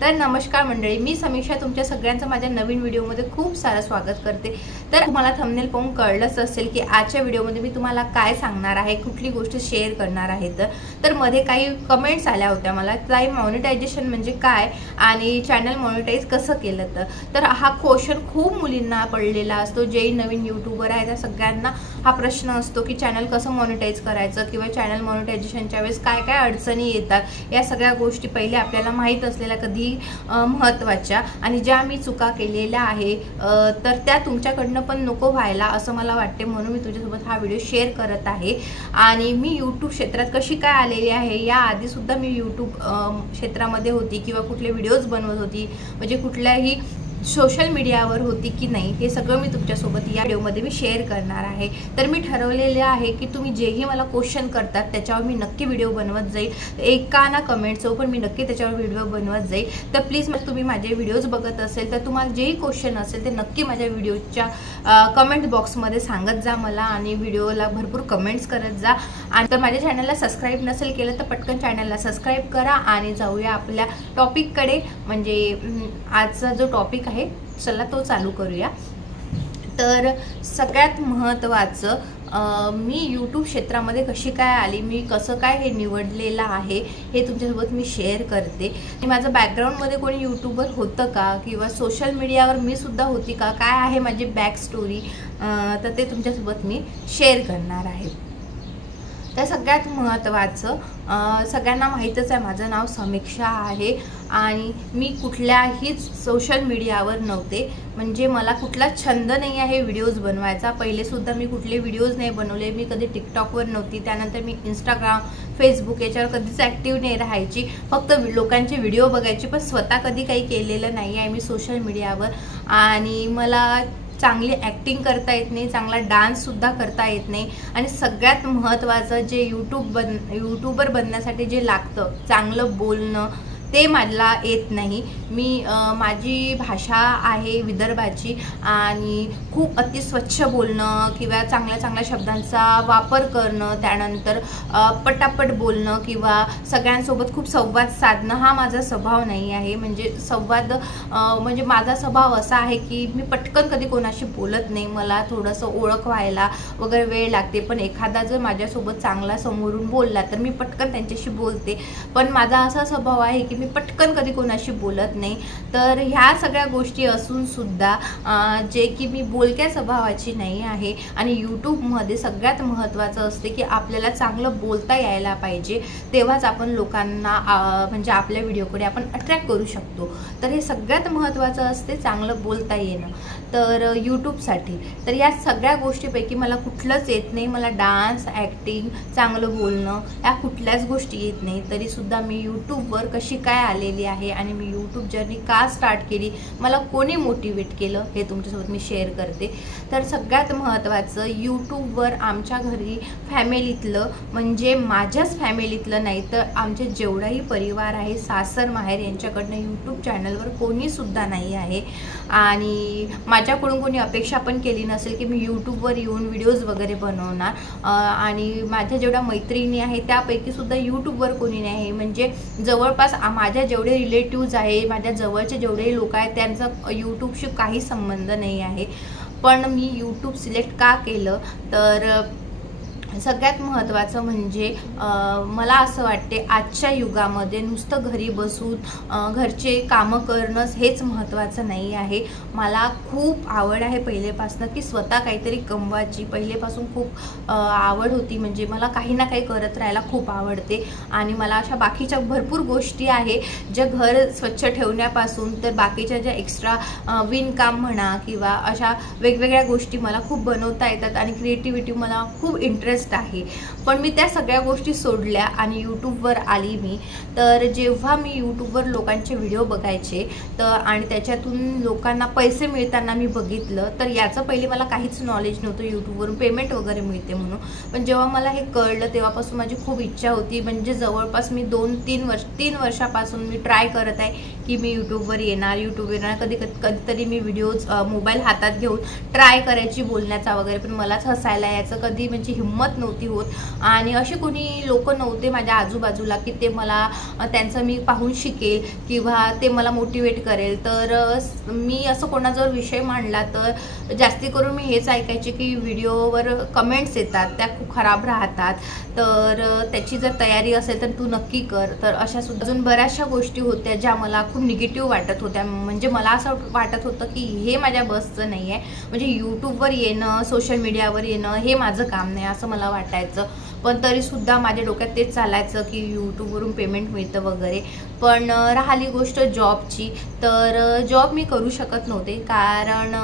तर नमस्कार मंडळी, मी समीक्षा तुमच्या सगळ्यांचं माझ्या नवीन व्हिडिओमध्ये खूप सारं स्वागत करते। तर तुम्हाला थंबनेल पाहून कळलंच असेल की आजच्या व्हिडिओमध्ये मी तुम्हाला काय सांगणार आहे, कुठली गोष्ट शेअर करणार आहे। तर मध्ये काही कमेंट्स आल्या होत्या मला, ताई मॉनिटायझेशन म्हणजे काय आणि चॅनल मॉनिटाइज कसं केलं। तर हा क्वेश्चन खूप मुलींना पडलेला असतो, जे नवीन यूट्यूबर आहे त्या सगळ्यांना हा प्रश्न असतो की चॅनल कसं मॉनिटाइज करायचं किंवा चॅनल मॉनिटायझेशनच्या वेळेस काय काय अडचणी येतात। या सगळ्या गोष्टी पहिले आपल्याला माहित असलेल्या कधी महत्त्वाच्या आणि ज्या मी चुका केलेल्या आहे तर त्या तुमच्याकडनं पण नको व्हायला असं मला वाटते, म्हणून मी तुझ्यासोबत हा व्हिडिओ शेअर करत आहे। आणि मी यूट्यूब क्षेत्रात कशी काय आलेली आहे, या आधी सुद्धा मी यूट्यूब क्षेत्रामध्ये होती किंवा कुठले व्हिडिओज बनवत होती, म्हणजे कुठल्याही सोशल मीडियावर होती की नाही, हे सगळं मी तुमच्यासोबत या व्हिडिओमध्ये मी शेअर करणार आहे। तर मी ठरवलेले आहे की तुम्ही जेही मला क्वेश्चन करतात त्याच्यावर मी नक्की व्हिडिओ बनवत जाईल, एका ना कमेंटचं पण मी नक्की त्याच्यावर व्हिडिओ बनवत जाईल। तर प्लीज तुम्ही माझे व्हिडिओज बघत असेल तर तुम्हाला जेही क्वेश्चन असेल ते नक्की माझ्या व्हिडिओच्या कमेंट बॉक्समध्ये सांगत जा मला, आणि व्हिडिओला भरपूर कमेंट्स करत जा। आणि तर माझ्या चॅनलला सबस्क्राईब नसेल केलं तर पटकन चॅनलला सबस्क्राईब करा आणि जाऊया आपल्या टॉपिककडे, म्हणजे आजचा जो टॉपिक आहे चला तो चालू करूया। तर सगळ्यात महत्त्वाचं, मी यूट्यूब क्षेत्रामध्ये कशी काय आली, मी कसं काय हे निवडलेलं आहे हे तुमच्यासोबत मी शेअर करते। माझं बॅकग्राऊंडमध्ये कोणी यूट्यूबर होतं का किंवा सोशल मीडियावर मी सुद्धा होती का, काय आहे माझी बॅक स्टोरी, तर ते तुमच्यासोबत मी शेअर करणार आहे। तर सगळ्यात महत्त्वाचं, सगळ्यांना माहीतच आहे माझं नाव समीक्षा आहे आणि मी कुठल्याहीच सोशल मीडियावर नव्हते, म्हणजे मला कुठला छंद नाही आहे व्हिडिओज बनवायचा। पहिले सुद्धा मी कुठले व्हिडिओज नाही बनवले, मी कधी टिकटॉकवर नव्हती, त्यानंतर मी इंस्टाग्राम फेसबुक याच्यावर कधीच ॲक्टिव्ह नाही राहायची, फक्त लोकांचे व्हिडिओ बघायची, पण स्वतः कधी काही केलेलं नाही आहे मी सोशल मीडियावर। आणि मला चांगली ॲक्टिंग करता येत नाही, चांगला डान्ससुद्धा करता येत नाही, आणि सगळ्यात महत्त्वाचं जे यूट्यूबर बनण्यासाठी जे लागतं चांगलं बोलणं ते मला येत नाही। मी माझी भाषा आहे विदर्भाची आणि खूप अतिस्वच्छ बोलणं किंवा चांगल्या चांगल्या शब्दांचा वापर करणं, त्यानंतर पटापट बोलणं किंवा सगळ्यांसोबत खूप संवाद साधणं हा माझा स्वभाव नाही आहे। म्हणजे म्हणजे माझा स्वभाव असा आहे की मी पटकन कधी कोणाशी बोलत नाही, मला थोडंसं ओळख व्हायला वगैरे वेळ लागते, पण एखादा जर माझ्यासोबत चांगला समोरून बोलला तर मी पटकन त्यांच्याशी बोलते। पण माझा असा स्वभाव आहे की मी पटकन कधी कोणाशी बोलत नाही। तर ह्या सगळ्या गोष्टी असून सुद्धा जे की मी बोलक्या स्वभावाची नाही आहे। आणि यूट्यूबमध्ये सगळ्यात महत्त्वाचं असते की आपल्याला चांगलं बोलता यायला पाहिजे, तेव्हाच आपण लोकांना म्हणजे आपल्या व्हिडिओकडे आपण अट्रॅक्ट करू शकतो। तर हे सगळ्यात महत्त्वाचं असते, चांगलं बोलता येणं तर यूट्यूबसाठी। तर या सगळ्या गोष्टीपैकी मला कुठलंच येत नाही, मला डान्स, ॲक्टिंग, चांगलं बोलणं या कुठल्याच गोष्टी येत नाही। तरीसुद्धा मी यूट्यूबवर कशी काय आलेली आहे आणि मी यूट्यूब जर्नी का स्टार्ट केली, मला कोणी मोटिवेट केलं हे तुमच्यासोबत मी शेअर करते। तर सगळ्यात महत्त्वाचं, यूट्यूबवर आमच्या घरी फॅमिलीतलं, म्हणजे माझ्याच फॅमिलीतलं नाही तर आमचे जेवढाही परिवार आहे सासर माहेर यांच्याकडनं यूट्यूब चॅनलवर कोणीसुद्धा नाही आहे। आणि माझ्याकडून कोणी अपेक्षा पण केली नसेल की मी यूट्यूबवर येऊन व्हिडिओज वगैरे बनवणार। आणि माझ्या जेवढ्या मैत्रिणी आहे त्यापैकी सुद्धा यूट्यूबवर कोणी नाही आहे, म्हणजे जवळपास माझ्या जेवढे रिलेटिव्ज आहे, माझ्या जवळचे जेवढे लोक आहेत त्यांचा यूट्यूबशी काही संबंध नाही आहे। पण मी यूट्यूब सिलेक्ट का केलं, तर सगळ्यात महत्त्वाचं म्हणजे मला असं वाटते आजच्या युगामध्ये नुसतं घरी बसून घरचे कामं करणंच हेच महत्त्वाचं नाही आहे। मला खूप आवड आहे पहिलेपासून की स्वतः काहीतरी कमवायची, पहिलेपासून खूप आवड होती, म्हणजे मला काही ना काही करत राहायला खूप आवडते। आणि मला अशा बाकीच्या भरपूर गोष्टी आहे ज्या घर स्वच्छ ठेवण्यापासून तर बाकीच्या ज्या एक्स्ट्रा विणकाम म्हणा किंवा अशा वेगवेगळ्या गोष्टी मला खूप बनवता येतात आणि क्रिएटिव्हिटी मला खूप इंटरेस्ट आहे। पण मी त्या सगळ्या गोष्टी सोडल्या आणि यूट्यूबवर आली मी। तर जेव्हा मी यूट्यूबवर लोकांचे व्हिडिओ बघायचे तर आणि त्याच्यातून लोकांना पैसे मिळताना मी बघितलं, तर याचं पहिले मला काहीच नॉलेज नव्हतं यूट्यूबवरून पेमेंट वगैरे मिळते म्हणून। पण जेव्हा मला हे कळलं तेव्हापासून माझी खूप इच्छा होती, म्हणजे जवळपास मी 3 वर्षापासून मी ट्राय करत आहे की मी यूट्यूबवर येणार कधीतरी मी व्हिडिओज मोबाईल हातात घेऊन ट्राय करायची बोलण्याचा वगैरे, पण मलाच हसायला यायचं, कधी म्हणजे हिंमत नव्हती होत. आणि असे कोणी लोक नव्हते माझ्या आजूबाजूला की ते मला त्यांचं मी पाहून शिकेल किंवा ते मला मोटिवेट करेल. तर मी असं कोणाजवळ विषय मांडला तर जास्ती करून मी हेच ऐकायचे की व्हिडिओवर कमेंट्स येतात त्या खूप खराब राहतात, तर त्याची जर तयारी असेल तर तू नक्की कर. तर अशा सुद्धा अजून बऱ्याचशा गोष्टी होत्या ज्या मला खूप निगेटिव्ह वाटत होत्या. म्हणजे मला असं वाटत होतं की हे माझ्या बसचं नाही आहे, म्हणजे यूट्यूबवर येणं, सोशल मीडियावर येणं हे माझं काम नाही असं मला वाटायचं. पण तरीसुद्धा माझ्या डोक्यात तेच चालायचं की यूट्यूबवरून पेमेंट मिळतं वगैरे. पण राहिली गोष्ट जॉबची, तर जॉब मी करू शकत नव्हते कारण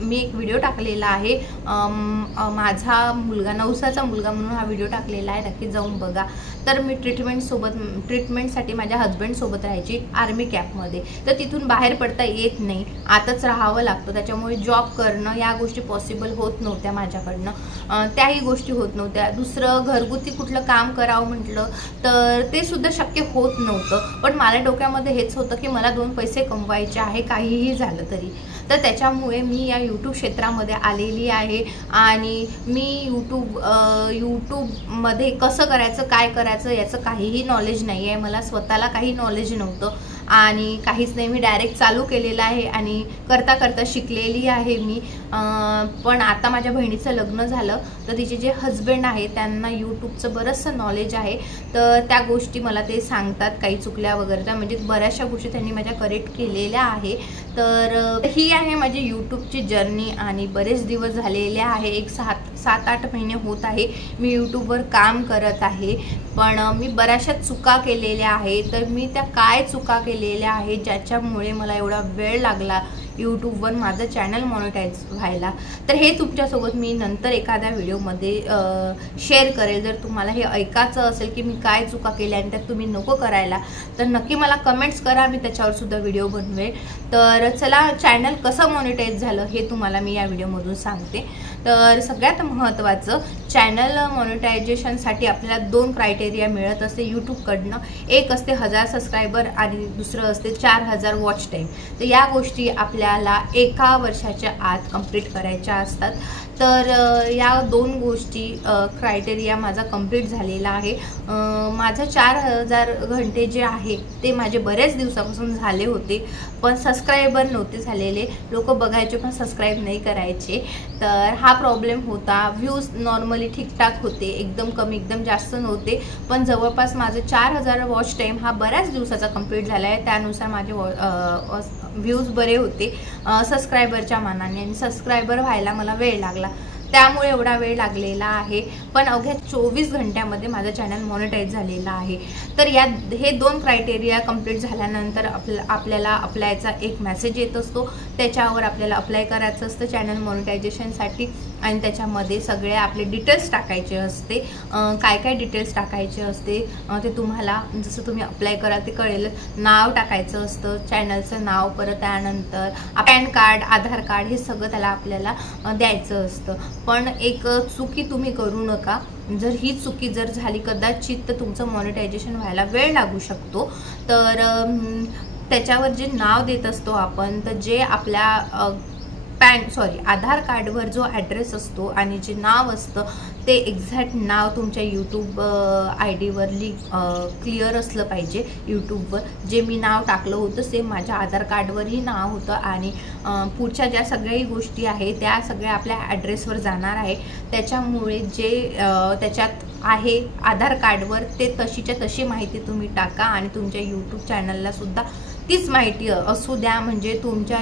मी एक व्हिडिओ टाकलेला आहे, माझा मुलगा 9 मुलगा म्हणून हा व्हिडिओ टाकलेला आहे, नक्की जाऊन बघा. तर मी ट्रीटमेंटसाठी माझ्या हजबंडसोबत राहायची आर्मी कॅम्पमध्ये, तर तिथून बाहेर पडता येत नाही, आताच राहावं लागतं. त्याच्यामुळे जॉब करणं या गोष्टी पॉसिबल होत नव्हत्या माझ्याकडनं, त्याही गोष्टी होत नव्हत्या. दुसरं घरगुती कुठलं काम करावं म्हटलं तर ते सुद्धा शक्य होत नव्हतं. पण माझ्या डोक्यामध्ये हेच होतं की मला 2 पैसे कमवायचे आहे काहीही झालं तरी. तर त्याच्यामुळे मी या यूट्यूब क्षेत्रामध्ये आलेली आहे आणि मी यूट्यूबमध्ये कसं करायचं, काय करायचं याचं काहीही नॉलेज नाही आहे. मला स्वतःला काही नॉलेज नव्हतं आणि काहीच नाही, मी डायरेक्ट चालू केलेलं आहे आणि करता करता शिकलेली आहे मी. पण आता माझ्या बहिणीचं लग्न झालं तर तिचे जे हजबंड आहे त्यांना यूट्यूबचं बरंचसं नॉलेज आहे, तर त्या गोष्टी मला ते सांगतात काही चुकल्या वगैरे त्या, म्हणजे बऱ्याचशा गोष्टी त्यांनी माझ्या करेक्ट केलेल्या आहे. तर ही आहे माझी यूट्यूबची जर्नी आणि बरेच दिवस झालेले आहे, एक 7-8 महिने होत आहे मी यूट्यूबवर काम करत आहे. पण मी बऱ्याचशा चुका केलेल्या आहे, तर मी त्या काय चुका केलेल्या आहे ज्याच्यामुळे मला एवढा वेळ लागला यूट्यूबवर माझं चॅनल मॉनिटाईज व्हायला, तर हे तुमच्यासोबत मी नंतर एखाद्या व्हिडिओमध्ये शेअर करेल. जर तुम्हाला हे ऐकायचं असेल की मी काय चुका केल्या आणि त्यात तुम्ही नको करायला, तर नक्की मला कमेंट्स करा, मी त्याच्यावर सुद्धा व्हिडिओ बनवेल. तर चला, चॅनल कसं मॉनिटाईज झालं हे तुम्हाला मी या व्हिडिओमधून सांगते. तर सगळ्यात महत्त्वाचं, चॅनल मॉनिटायझेशनसाठी आपल्याला 2 क्रायटेरिया मिळत असते यूट्यूबकडनं. एक असते 1000 सबस्क्रायबर आणि दुसरं असते 4000 वॉच टाईम. तर या गोष्टी आपल्याला 1 वर्षाच्या आत कंप्लीट करायच्या असतात. तर या 2 गोष्टी क्रायटेरिया माझा कंप्लीट झालेला आहे. माझं 4000 घंटे जे आहे ते माझे बरेच दिवसापासून झाले होते, पण सबस्क्रायबर नव्हते झालेले. लोक बघायचे पण सबस्क्राईब नाही करायचे, तर हा प्रॉब्लेम होता. व्ह्यूज नॉर्मली ठीकठाक होते, एकदम कमी एकदम जास्त नव्हते, पण जवळपास माझं 4000 वॉच टाईम हा बऱ्याच दिवसाचा कंप्लीट झाला आहे. त्यानुसार माझे व्ह्यूज बरे होते सबस्क्रायबरच्या मानाने, आणि सबस्क्रायबर व्हायला मला वेळ लागला, त्यामुळे एवढा वेळ लागलेला आहे. पण अवघ्या 24 घंट्यामध्ये माझं चॅनल मॉनिटाईज झालेलं आहे. तर हे 2 क्रायटेरिया कंप्लीट झाल्यानंतर आपल्याला अप्लायचा एक मेसेज येत असतो, त्याच्यावर आपल्याला अप्लाय करायचं असतं चॅनल मॉनिटायझेशनसाठी, आणि त्याच्यामध्ये सगळे आपले डिटेल्स टाकायचे असते. काय काय डिटेल्स टाकायचे असते ते तुम्हाला जसं तुम्ही अप्लाय कराल ते कळेल. नाव टाकायचं असतं, चॅनलचं नाव, परत त्यानंतर पॅन कार्ड, आधार कार्ड, हे सगळं त्याला आपल्याला द्यायचं असतं. पण एक चुकी तुम्ही करू नका, जर ही चुकी जर झाली कदाचित तर तुमचं मॉनिटायझेशन व्हायला वेळ लागू शकतो. तर त्याच्यावर जे नाव देत असतो आपण, तर जे आपल्या आधार कार्डवर जो ॲड्रेस असतो आणि जे नाव असतं ते एक्झॅक्ट नाव तुमच्या यूट्यूब ID-वर क्लिअर असलं पाहिजे. यूट्यूबवर जे मी नाव टाकलं होतं सेम माझ्या आधार कार्डवरही नाव होतं, आणि पुढच्या ज्या सगळ्याही गोष्टी आहेत त्या सगळ्या आपल्या ॲड्रेसवर जाणार आहे. त्याच्यामुळे जे त्याच्यात आहे आधार कार्डवर ते तशीच्या तशी माहिती तुम्ही टाका, आणि तुमच्या यूट्यूब चॅनलला सुद्धा तीच माहिती असू द्या, म्हणजे तुमच्या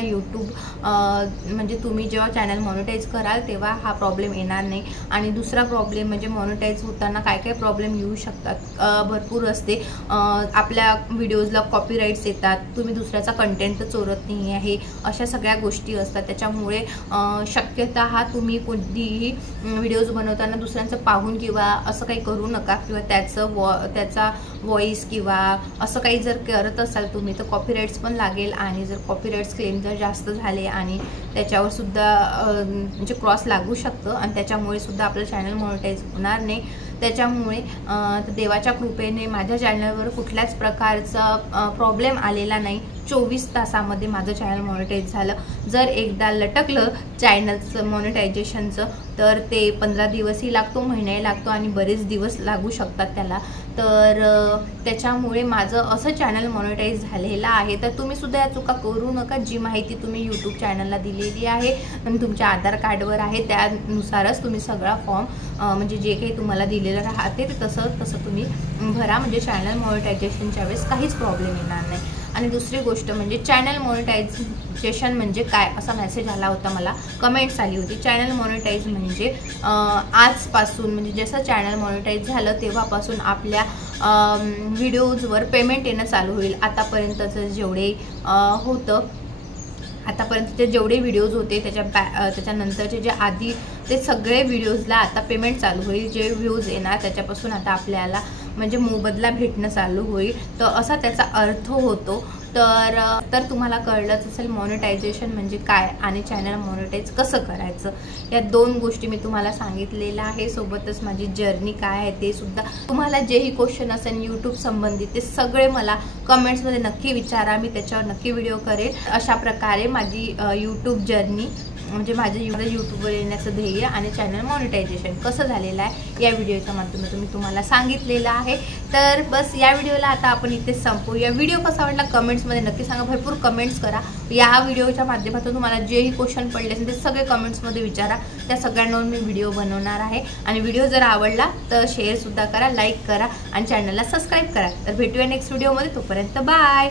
म्हणजे तुम्ही जेव्हा चॅनल मॉनिटाईज कराल तेव्हा हा प्रॉब्लेम येणार नाही. आणि दुसरा प्रॉब्लेम म्हणजे मॉनिटाईज होताना काय काय प्रॉब्लेम येऊ शकतात, भरपूर असते. आपल्या व्हिडिओजला कॉपीराईट्स येतात, तुम्ही दुसऱ्याचा कंटेंट तर चोरत नाही आहे, अशा सगळ्या गोष्टी असतात. त्याच्यामुळे शक्यतः तुम्ही कोणतीही व्हिडिओज बनवताना दुसऱ्यांचं पाहून किंवा असं काही करू नका, किंवा त्याचा व्हॉइस किंवा असं काही जर करत असाल तुम्ही तर कॉपीराईट्स पण लागेल. आणि जर कॉपीराईट्स क्लेम जर जास्त झाले आणि त्याच्यावर सुद्धा म्हणजे क्रॉस लागू शकतं, आणि त्याच्यामुळे सुद्धा आपलं चॅनल मॉनिटाईज होणार नाही. त्याच्यामुळे देवाच्या कृपेने माझ्या चॅनलवर कुठल्याच प्रकारचा प्रॉब्लेम आलेला नाही। 24 तासामध्ये माझं चॅनल मॉनिटाईज झालं। जर एकदा लटकलं चॅनलचं मॉनिटायझेशनचं तर ते 15 दिवसही लागतो, महिनाही लागतो आणि बरेच दिवस लागू शकतात त्याला। तर त्याच्यामुळे माझं असं चॅनल मॉनिटाईज झालेलं आहे। तर तुम्ही सुद्धा या चुका करू नका। जी माहिती तुम्ही यूट्यूब चॅनलला दिलेली आहे आणि तुमच्या आधार कार्डवर आहे त्यानुसारच तुम्ही सगळा फॉर्म म्हणजे जे काही तुम्हाला दिलेलं राहते ते तसं तुम्ही भरा, म्हणजे चॅनल मॉनिटायझेशनच्या वेळेस काहीच प्रॉब्लेम येणार नाही। आणि दुसरी गोष्ट म्हणजे चॅनल मॉनिटायझेशन म्हणजे काय असा मेसेज आला होता, मला कमेंट्स आली होती। चॅनल मॉनिटाईज म्हणजे आजपासून म्हणजे जसं चॅनल मॉनिटाईज झालं तेव्हापासून आपल्या व्हिडिओजवर पेमेंट येणं चालू होईल। आतापर्यंतचं जेवढे होतं, आतापर्यंतचे जेवढे व्हिडिओज होते त्याच्यानंतरचे जे आधी ते सगळे व्हिडिओजला आता पेमेंट चालू होईल। जे व्ह्यूज येणार त्याच्यापासून आता आपल्याला म्हणजे मोबदला भेटणं चालू होईल। तर असा त्याचा अर्थ होतो। तर तुम्हाला कळलंच असेल मॉनिटायझेशन म्हणजे काय आणि चॅनल मॉनिटाईज कसं करायचं। या 2 गोष्टी मी तुम्हाला सांगितलेल्या आहे। सोबतच माझी जर्नी काय आहे ते सुद्धा। तुम्हाला जेही क्वेश्चन असेल यूट्यूब संबंधित ते सगळे मला कमेंट्समध्ये नक्की विचारा, मी त्याच्यावर नक्की व्हिडिओ करेल। अशा प्रकारे माझी यूट्यूब जर्नी म्हणजे माझं यूट्यूबवर येण्याचं ध्येय आणि चॅनल मॉनिटायझेशन कसं झालेलं आहे या व्हिडिओच्या माध्यमातून मी तुम्हाला सांगितलेलं आहे। तर बस या व्हिडिओला आता आपण इथेच संपू। या व्हिडिओ कसा वाटला कमेंट्समध्ये नक्की सांगा, भरपूर कमेंट्स करा। या व्हिडिओच्या माध्यमातून तुम्हाला जेही क्वेश्चन पडले असेल ते सगळे कमेंट्समध्ये विचारा, त्या सगळ्यांवर मी व्हिडिओ बनवणार आहे। आणि व्हिडिओ जर आवडला तर शेअरसुद्धा करा, लाईक करा आणि चॅनलला सबस्क्राईब करा। तर भेटूया नेक्स्ट व्हिडिओमध्ये, तोपर्यंत बाय।